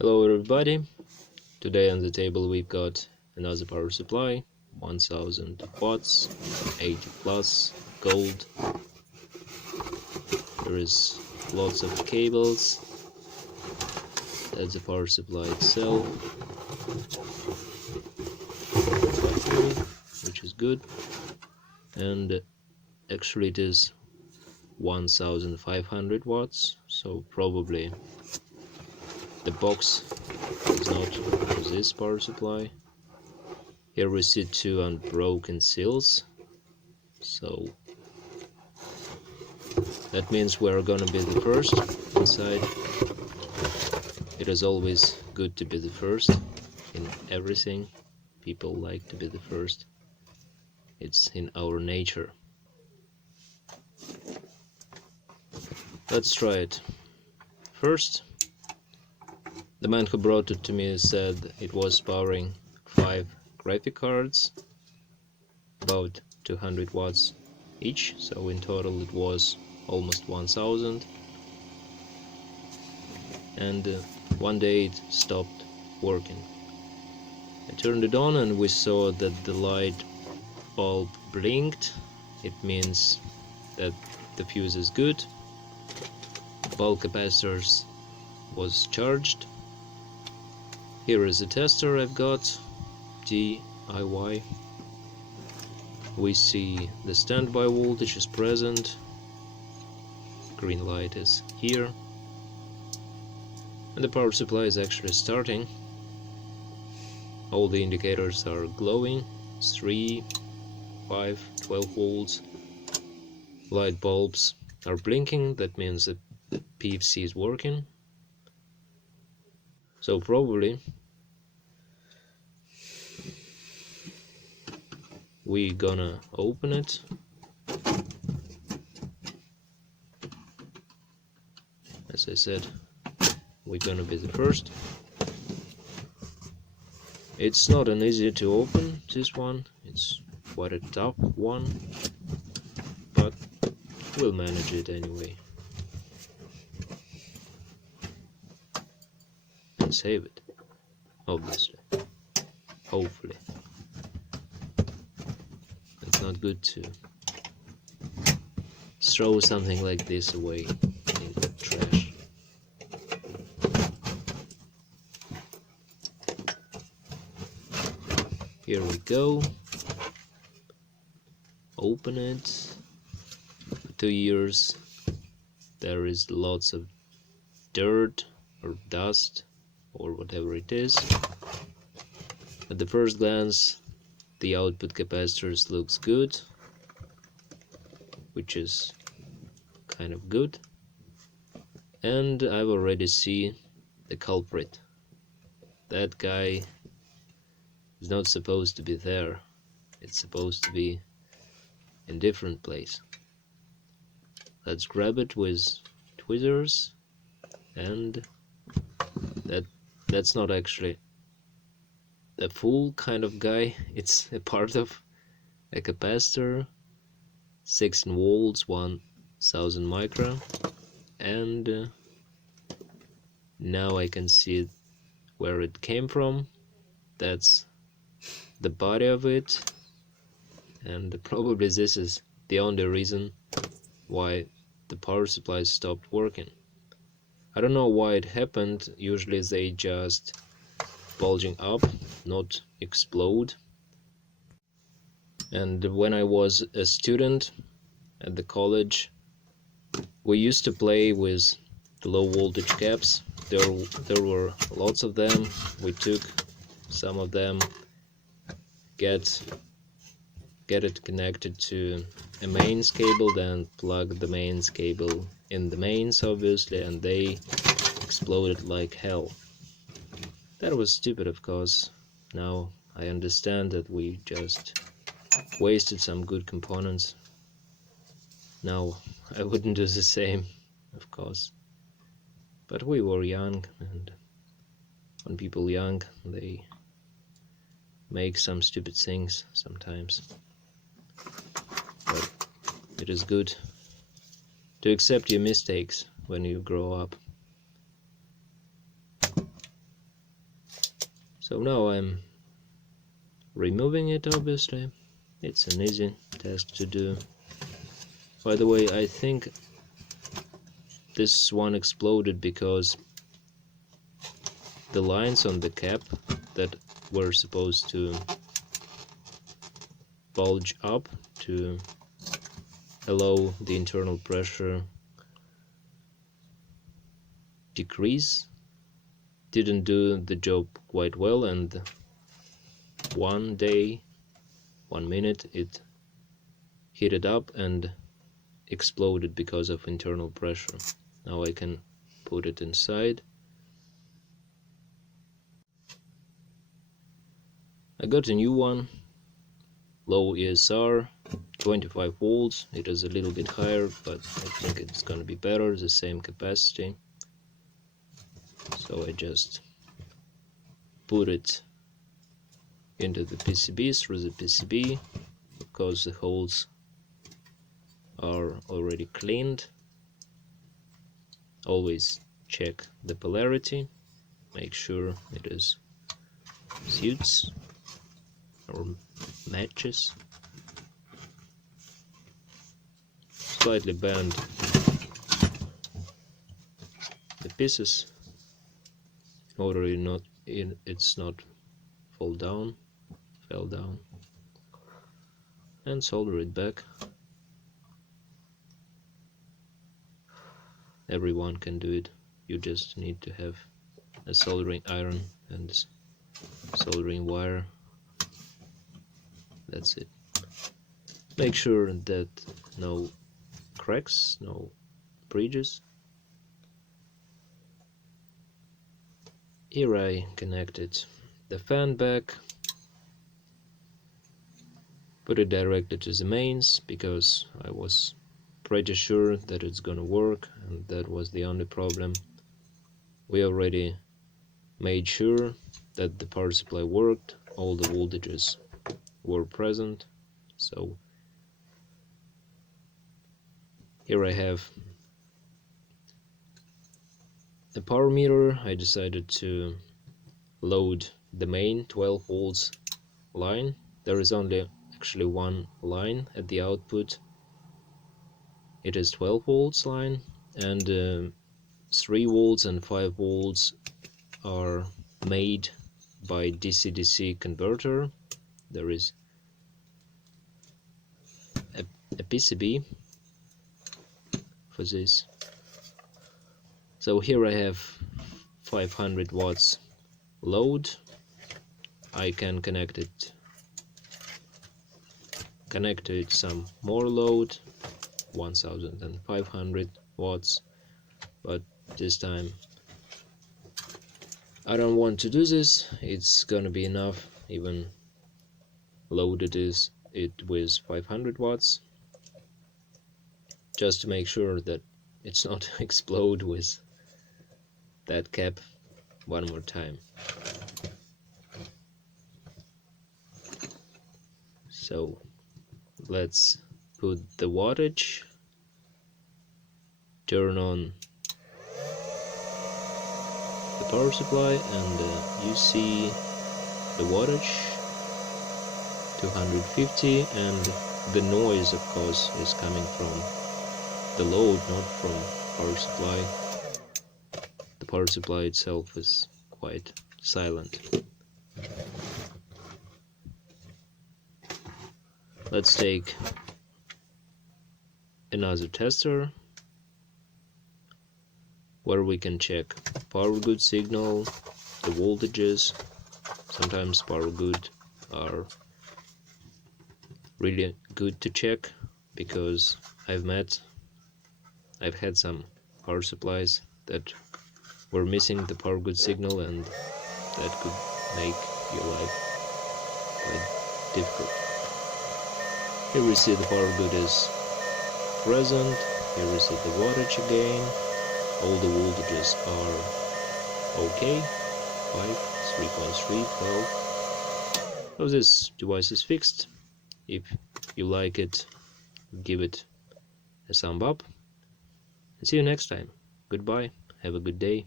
Hello everybody, today on the table we've got another power supply, 1000 watts, 80 plus, gold. There is lots of cables, that's the power supply itself, which is good, and actually it is 1500 watts, so probably the box is not for this power supply. Here we see two unbroken seals, so that means we're gonna be the first inside. It is always good to be the first in everything. People like to be the first. It's in our nature. Let's try it. First, the man who brought it to me said it was powering 5 graphic cards, about 200 watts each, so in total it was almost 1000. And one day it stopped working. I turned it on and we saw that the light bulb blinked. It means that the fuse is good. Bulk capacitors was charged. Here is a tester I've got, DIY. We see the standby voltage is present. Green light is here. And the power supply is actually starting. All the indicators are glowing, 3, 5, 12 volts. Light bulbs are blinking, that means that the PFC is working. So probably we're gonna open it. As I said, we're gonna be the first. It's not an easy to open, this one. It's quite a tough one, but we'll manage it anyway. And save it, obviously. Hopefully. It's not good to throw something like this away in the trash. Here we go. Open it. For 2 years there is lots of dirt or dust or whatever it is. At the first glance the output capacitors looks good, which is kind of good, and I've already seen the culprit. That guy is not supposed to be there. It's supposed to be in different place. Let's grab it with tweezers, and that's not actually the full kind of guy. It's a part of a capacitor, 16 volts, 1000 micro, and now I can see where it came from. That's the body of it, and probably this is the only reason why the power supply stopped working. I don't know why it happened. Usually they just bulging up, not explode. And when I was a student at the college, we used to play with the low voltage caps. There were lots of them. We took some of them, get it connected to a mains cable, then plug the mains cable in the mains, obviously, and they exploded like hell. That was stupid, of course. Now I understand that we just wasted some good components. Now I wouldn't do the same, of course. But we were young, and when people young, they make some stupid things sometimes. But it is good to accept your mistakes when you grow up. So now I'm removing it, obviously. It's an easy task to do. By the way, I think this one exploded because the lines on the cap that were supposed to bulge up to allow the internal pressure decrease didn't do the job quite well, and one minute it heated up and exploded because of internal pressure. Now I can put it inside. I got a new one, low ESR, 25 volts. It is a little bit higher, but I think it's gonna be better, the same capacity. So I just put it into the PCB through the PCB, because the holes are already cleaned. Always check the polarity, make sure it is suits or matches. Slightly bend the pieces in order it's not fell down, and solder it back. Everyone can do it. You just need to have a soldering iron and soldering wire. That's it. Make sure that no cracks, no bridges. Here I connected the fan back, put it directly to the mains because I was pretty sure that it's gonna work, and that was the only problem. We already made sure that the power supply worked, all the voltages were present. So here I have the power meter. I decided to load the main 12 volts line. There is only actually one line at the output. It is 12 volts line, and 3 volts and 5 volts are made by DC-DC converter. There is a PCB for this. So here I have 500 watts load. I can connect to it some more load, 1500 watts, but this time I don't want to do this. It's gonna be enough even loaded it with 500 watts, just to make sure that it's not explode with that cap one more time. So let's put the wattage, turn on the power supply, and you see the wattage 250, and the noise of course is coming from the load, not from power supply. The power supply itself is quite silent. Let's take another tester where we can check power good signal, the voltages. Sometimes power good are really good to check, because I've had some power supplies that were missing the power good signal, and that could make your life quite difficult. Here we see the power good is present. Here we see the wattage again. All the voltages are okay. 5, 3.3, 12. So this device is fixed. If you like it, give it a thumb up. And see you next time. Goodbye. Have a good day.